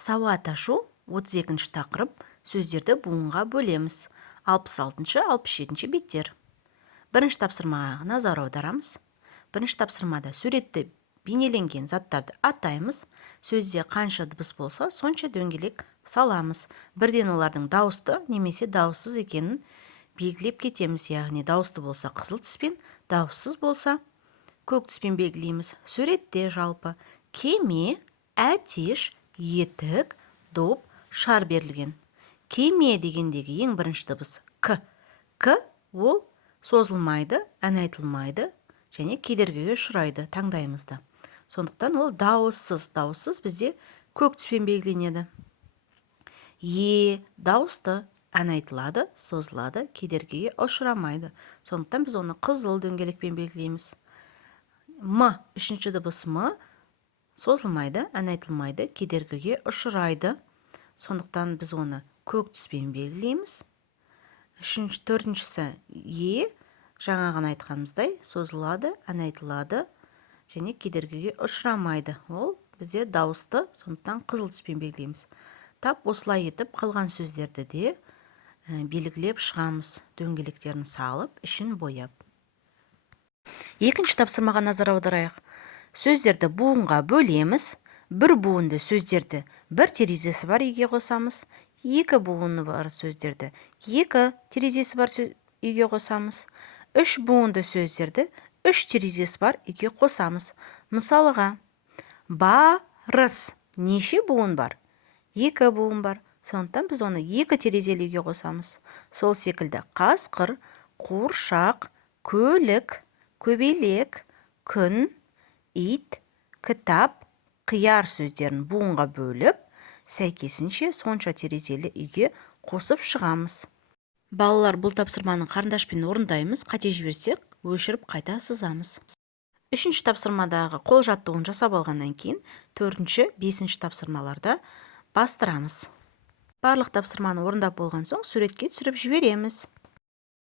Сауат ашу 32-ші тақырып сөздерді буынға бөлеміз. 66-шы 67-ші беттер. Бірінші тапсырмаға назар аударамыз. Бірінші тапсырмада суретті бейнеленген заттарды атаймыз. Сөзде қанша дыбыс болса, сонша дөңгелек саламыз. Бірден олардың дауысты немесе дауыссыз екенін белгілеп кетеміз. Яғни дауысты болса қызыл түспен, дауыссыз болса көк түспен белгілейміз. Суретте жалпы кеме, әтеш, етік, доп, шар берілген. Кеме дегендегі ең бірінші дыбыс к. К ол созылмайды, ән айтылмайды және кедергіге ұшырайды таңдайымызда. Сондықтан ол дауыссыз. Дауыссыз бізде көк түспен белгіленеді. Дауысты, ән айтылады, созылады, кедергіге ұшырамайды. Сондықтан біз оны қызыл дөңгелекпен белгілейміз. Үшінші дыбыс м, созылмайды, ән айтылмайды, кедергіге ұшырайды. Сондықтан біз оны көк түспен белгілейміз. Төртіншісі жаңағын айтқанымыздай созылады, ән айтылады және кедергіге ұшырамайды. Ол бізде дауысты, сондықтан қызыл түспен белгілейміз. Тап осылай етіп қалған сөздерді де белгілеп шығамыз, дөңгелектерін салып, ішін бояп. Екінші тапсырмаға назар аударайық. Сөздерді буынға бөлеміз. Бір буынды сөздерді бір терезесі бар үйге қосамыз. Екі буыны бар сөздерді екі терезесі бар үйге қосамыз. Үш буынды сөздерді үш терезесі бар үйге қосамыз. Мысалыға, барыс неше буын бар? Екі буын бар. Сондықтан біз оны екі терезелі үйге қосамыз. Сол секілді қасқыр, қуыршақ, көлік, көбелек, күн, ит, кітап, қияр сөздерін буынға бөліп, сәйкесінше сонша терезелі үйге қосып шығамыз. Балалар, бұл тапсырманы қарындашпен орындаймыз, қате жіберсек, өшіріп қайта сызамыз. Үшінші тапсырмадағы қол жаттығуын жасап алғаннан кейін, төртінші, бесінші тапсырмаларда бастырамыз. Барлық тапсырманы орындап болған соң суретке түсіріп жібереміз.